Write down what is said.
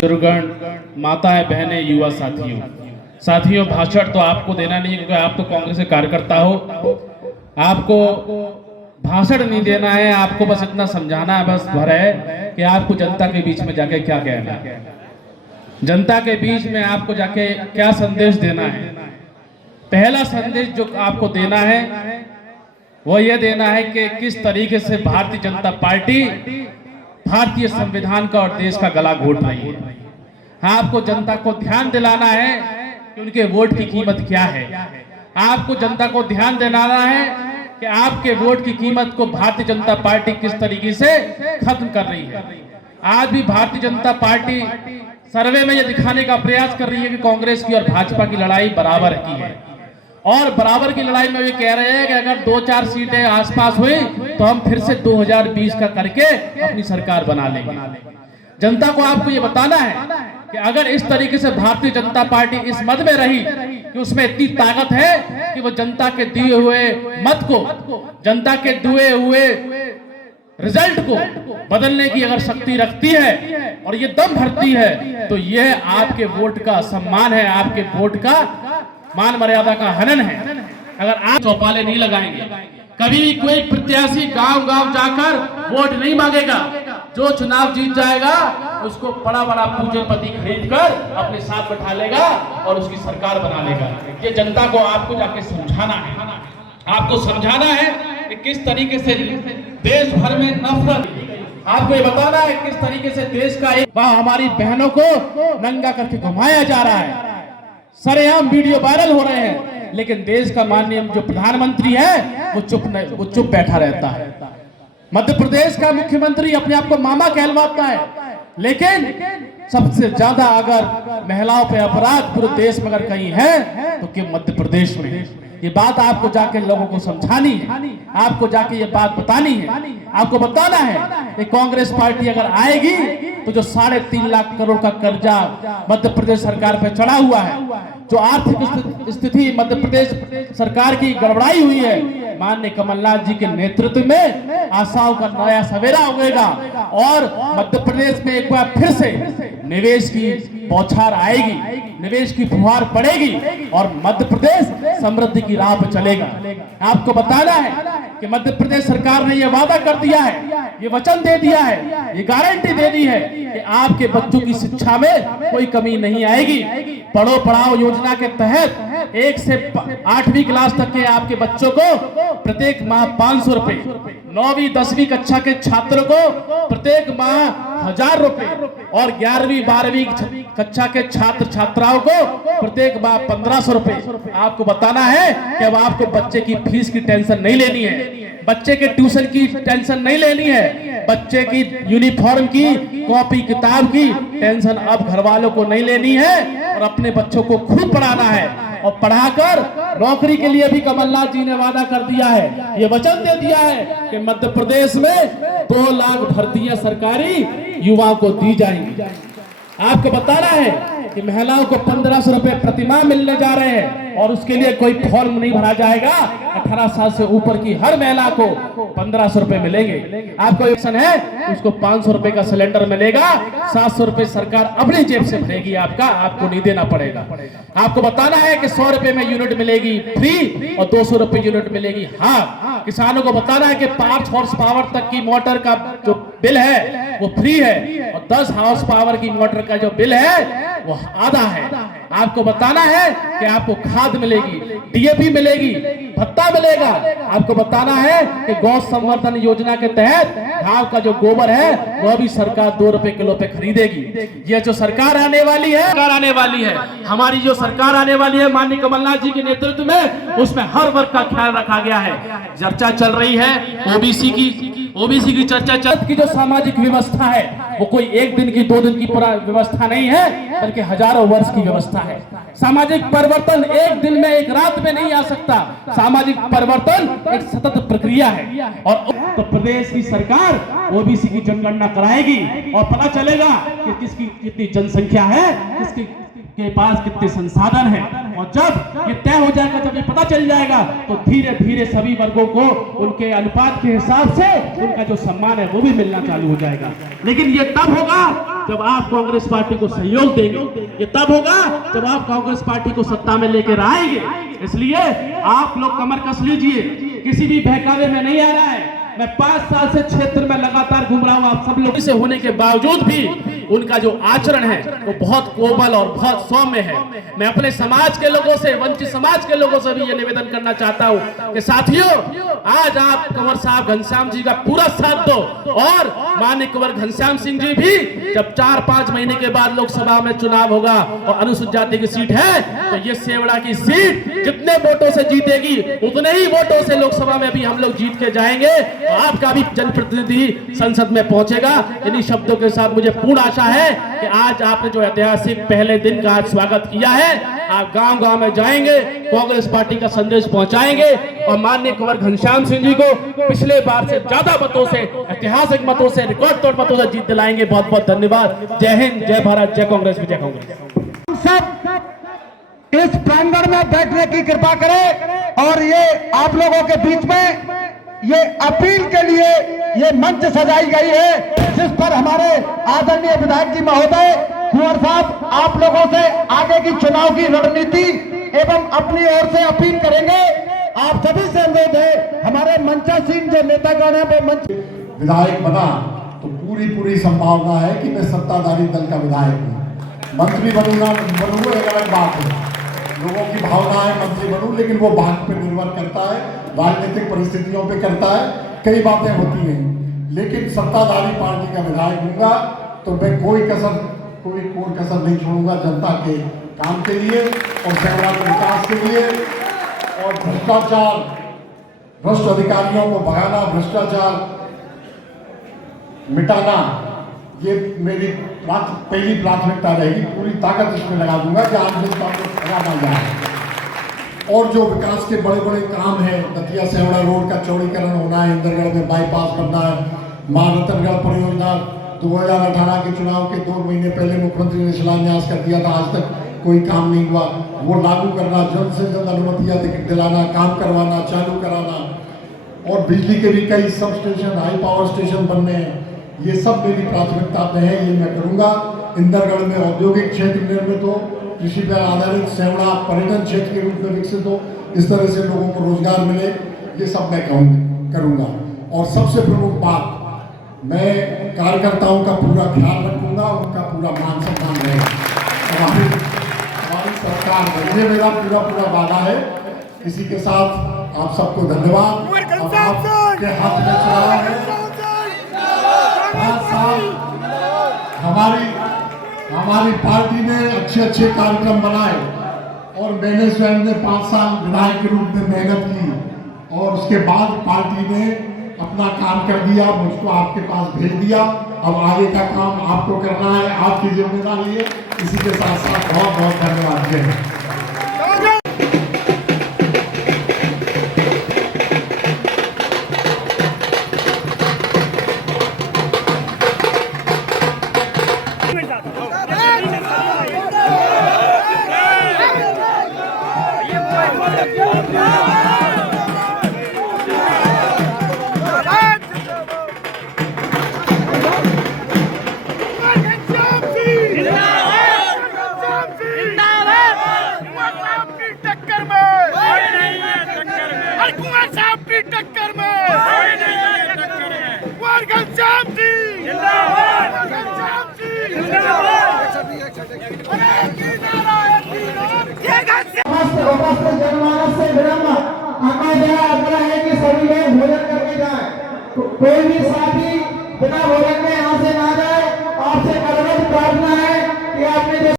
बुजुर्गण, माताएं, बहनें, युवा साथियों, भाषण तो आपको देना नहीं है क्योंकि आप तो कांग्रेस के कार्यकर्ता हो। आपको भाषण नहीं देना है, आपको बस इतना समझाना है बस भर है कि आपको जनता के बीच में जाके क्या कहना है, जनता के बीच में आपको जाके क्या संदेश देना है। पहला संदेश जो आपको देना है वो ये देना है कि किस तरीके से भारतीय जनता पार्टी भारतीय संविधान का और देश का गला घोट रही है। हाँ, आपको जनता को ध्यान दिलाना है कि उनके वोट की कीमत क्या है। आपको जनता को ध्यान दिलाना है कि आपके वोट की कीमत को भारतीय जनता पार्टी किस तरीके से खत्म कर रही है। आज भी भारतीय जनता पार्टी सर्वे में यह दिखाने का प्रयास कर रही है कि कांग्रेस की और भाजपा की लड़ाई बराबर की है, और बराबर की लड़ाई में भी कह रहे हैं कि अगर 2-4 सीटें आसपास हुई तो हम फिर से 2020 का करके अपनी सरकार बना लेंगे। जनता को आपको ये बताना है कि अगर इस तरीके से भारतीय जनता पार्टी इस मत में रही कि उसमें इतनी ताकत है कि वो जनता के दिए हुए मत को, जनता के दिए हुए रिजल्ट को बदलने की अगर शक्ति रखती है और ये दम भरती है, तो यह आपके वोट का सम्मान है, आपके वोट का मान मर्यादा का हनन है। अगर आप चौपाले नहीं लगाएंगे, कभी भी कोई प्रत्याशी गांव-गांव जाकर वोट नहीं मांगेगा। जो चुनाव जीत जाएगा उसको बड़ा बड़ा पूंजीपति खरीदकर अपने साथ बैठा लेगा और उसकी सरकार बना लेगा। ये जनता को आपको जाके समझाना है, आपको समझाना है कि किस तरीके से देश भर में नफरत, आपको ये बताना है किस तरीके से देश का एक हमारी बहनों को नंगा करके घुमाया जा रहा है। सरेआम वीडियो वायरल हो रहे हैं, लेकिन देश का माननीय जो प्रधानमंत्री है वो चुप बैठा रहता है। मध्य प्रदेश का मुख्यमंत्री अपने आप को मामा कहलवाता है, लेकिन सबसे ज्यादा अगर महिलाओं पे अपराध पूरे देश में अगर कहीं है तो कि मध्य प्रदेश में है। ये बात आपको जाके लोगों को समझानी है, आपको जाके ये बात बतानी है, आपको बताना है कि कांग्रेस पार्टी अगर आएगी तो जो 3.5 लाख करोड़ का कर्जा मध्य प्रदेश सरकार पे चढ़ा हुआ है, जो आर्थिक स्थिति मध्य प्रदेश सरकार की गड़बड़ाई हुई है, माननीय कमलनाथ जी के नेतृत्व में आशाओं का नया सवेरा उगेगा और मध्य प्रदेश में एक बार फिर से निवेश की बौछार आएगी, निवेश की फुहार पड़ेगी और मध्य प्रदेश समृद्धि की राह पर चलेगा। आपको बताना है कि मध्य प्रदेश सरकार ने यह वादा कर दिया है, ये वचन दे दिया है, ये गारंटी दे दी है कि आपके बच्चों की शिक्षा में कोई कमी नहीं आएगी। पढ़ो पढ़ाओ योजना के तहत 1 से 8वीं क्लास तक के आपके बच्चों को प्रत्येक माह 500 रुपए, 9वीं 10वीं कक्षा के छात्रों को प्रत्येक माह 1000 रुपए और 11वीं 12वीं कक्षा के छात्र छात्राओं को प्रत्येक माह 1500 रुपए। आपको बताना है कि अब आपको बच्चे की फीस की टेंशन नहीं लेनी है, बच्चे के ट्यूशन की टेंशन नहीं लेनी है, बच्चे की यूनिफॉर्म की, कॉपी किताब की टेंशन अब घर वालों को नहीं लेनी है और अपने बच्चों को खुद पढ़ाना है और पढ़ाकर नौकरी के लिए भी कमलनाथ जी ने वादा कर दिया है, ये वचन दे दिया है कि मध्य प्रदेश में 2 लाख भर्तियां सरकारी युवाओं को दी जाएंगी। आपको बताना है कि महिलाओं को 1500 रुपए प्रतिमाह मिलने जा रहे हैं और उसके लिए कोई फॉर्म नहीं भरा जाएगा। 18 साल से ऊपर की हर महिला को 1500 रुपए मिलेंगे। आपको ऑप्शन है, उसको 500 रुपए का सिलेंडर मिलेगा, 700 रुपए सरकार अपनी जेब से भरेगी, आपको नहीं देना पड़ेगा। आपको बताना है कि 100 रुपए में यूनिट मिलेगी फ्री और 200 रुपए यूनिट मिलेगी। हाँ, किसानों को बताना है कि 5 हॉर्स पावर तक की मोटर का जो बिल है वो फ्री है और 10 हॉर्स पावर की मोटर का जो बिल है वो आधा है। आपको बताना है कि आपको खाद मिलेगी, डीएपी मिलेगी, भत्ता मिलेगा। आपको बताना है कि गौ संवर्धन योजना के तहत गांव का जो गोबर है वो भी सरकार 2 रुपए किलो पे खरीदेगी। ये जो सरकार आने वाली है, हमारी जो सरकार आने वाली है माननीय कमलनाथ जी के नेतृत्व में, उसमें हर वर्ग का ख्याल रखा गया है। चर्चा चल रही है ओबीसी की चर्चा की जो सामाजिक व्यवस्था है वो कोई 1 दिन की 2 दिन की पूरा व्यवस्था नहीं है, बल्कि हजारों वर्ष की व्यवस्था है। सामाजिक परिवर्तन 1 दिन में 1 रात में नहीं आ सकता, सामाजिक परिवर्तन एक सतत प्रक्रिया है और तो प्रदेश की सरकार ओबीसी की जनगणना कराएगी और पता चलेगा कि किसकी कितनी जनसंख्या है, किसकी के पास कितने संसाधन हैं, और जब ये तय हो जाएगा, जब ये पता चल जाएगा, तो धीरे धीरे सभी वर्गों को उनके अनुपात के हिसाब से उनका जो सम्मान है वो भी मिलना चालू हो जाएगा। लेकिन ये तब होगा जब आप कांग्रेस पार्टी को सहयोग देंगे। ये तब होगा जब आप कांग्रेस पार्टी को सत्ता में लेकर आएंगे। इसलिए आप लोग कमर कस लीजिए, किसी भी बहकावे में नहीं आ रहा है। मैं 5 साल से क्षेत्र में लगातार घूम रहा हूं, आप सब लोग से होने के बावजूद भी उनका जो आचरण है वो बहुत कोमल और बहुत सौम्य है। मैं अपने समाज के लोगों से, वंचित समाज के लोगों से भी ये निवेदन करना चाहता हूं कि साथियों, आज आप कंवर साहब घनश्याम जी का पूरा साथ दो और माननीय कंवर घनश्याम सिंह जी भी जब 4-5 महीने के बाद लोकसभा में चुनाव होगा और अनुसूचित जाति की सीट है तो ये सेवड़ा की सीट जितने वोटों से जीतेगी उतने ही वोटों से लोकसभा में भी हम लोग जीत के जाएंगे। आपका भी जनप्रतिनिधि संसद में पहुंचेगा। इन्हीं शब्दों के साथ मुझे पूर्ण आशा है कि आज आपने जो ऐतिहासिक पहले दिन का आज स्वागत किया है, आप गांव-गांव में जाएंगे, कांग्रेस पार्टी का संदेश पहुंचाएंगे और माननीय कंवर घनश्याम सिंह जी को पिछले बार से ज्यादा मतों से, ऐतिहासिक मतों से, रिकॉर्ड तोड़ मतों से जीत दिलाएंगे। बहुत बहुत धन्यवाद। जय हिंद, जय भारत, जय कांग्रेस, विजय कांग्रेस। सब इस प्रांगण में बैठने की कृपा करें और ये आप लोगों के बीच में ये अपील के लिए ये मंच सजाई गई है, जिस पर हमारे आदरणीय विधायक जी महोदय कुंवर साहब आप लोगों से आगे की चुनाव की रणनीति एवं अपनी ओर से अपील करेंगे। आप सभी से अनुरोध है, हमारे मंचासीन जो नेतागण है वो मंच विधायक बना तो पूरी संभावना है कि मैं सत्ताधारी दल का विधायक हूँ। मंत्री बनूंगा एक अलग बात है, लोगों की भावना है मंत्री बनूं, लेकिन वो भाग पे निर्भर करता है, राजनीतिक परिस्थितियों पे करता है, कई बातें होती हैं। लेकिन सत्ताधारी पार्टी का विधायक दूंगा तो मैं कोई कसर नहीं छोड़ूंगा जनता के काम के लिए और सेवा के विकास के लिए। और भ्रष्टाचार, भ्रष्ट अधिकारियों को भगाना, भ्रष्टाचार मिटाना, ये मेरी पहली प्राथमिकता रहेगी। पूरी ताकत इसमें लगा दूंगा कि आम जनता को ठगा ना जाए। और जो विकास के बड़े बड़े काम हैं, दतिया सेवड़ा रोड का चौड़ीकरण होना है, इंदरगढ़ में बाईपास बनना है, मां रतनगढ़ परियोजना 2018 के चुनाव के 2 महीने पहले मुख्यमंत्री ने शिलान्यास कर दिया था, आज तक कोई काम नहीं हुआ, वो लागू करना, जल्द से जल्द अनुमतियां दिलाना, काम करवाना, चालू कराना। और बिजली के भी कई sub station, high power station बनने हैं, ये सब मेरी प्राथमिकता में है, ये मैं करूंगा। इंदरगढ़ में औद्योगिक क्षेत्र निर्मित हो, कृषि पर आधारित सेवड़ा पर्यटन क्षेत्र के रूप में विकसित हो, इस तरह से लोगों को रोजगार मिले, ये सब मैं करूंगा। और सबसे प्रमुख बात, मैं कार्यकर्ताओं का पूरा ख्याल रखूंगा, उनका पूरा मान सम्मान रहेगा। हमारी सरकार में ये मेरा पूरा वादा है। इसी के साथ आप सबको धन्यवाद। आपके हाथ में चुनाव है, 5 साल हमारी पार्टी ने अच्छे कार्यक्रम बनाए और मैंने स्वयं ने 5 साल विधायक के रूप में मेहनत की और उसके बाद पार्टी ने अपना काम कर दिया, मुझको आपके पास भेज दिया। अब आगे का काम आपको करना है, आपकी जिम्मेदारी है। इसी के साथ साथ बहुत बहुत धन्यवाद। जय हिंद। जनमानस से विनम्र आग्रह है कि सभी लोग भोजन करके जाएं। कोई भी